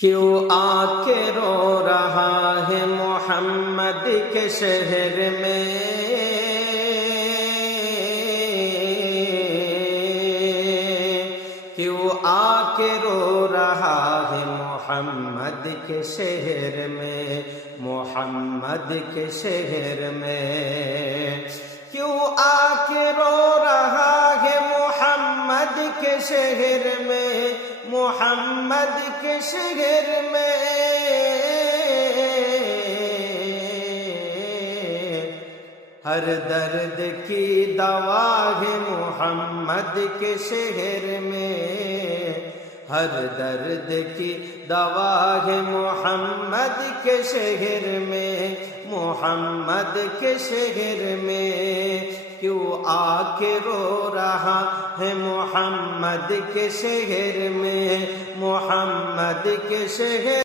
کیوں آ کے رو رہا ہے محمد کے شہر میں، کیوں آ کے رو رہا ہے محمد کے شہر میں، محمد کے شہر میں، کیوں آ کے رو رہا ہے محمد کے شہر میں، محمد کے شہر میں، ہر درد کی دوا ہے محمد کے شہر میں، ہر درد کی دوا ہے محمد کے شہر میں، محمد کے شہر میں، کیوں آ کے رو رہا ہے محمد کے شہر میں، محمد کے شہر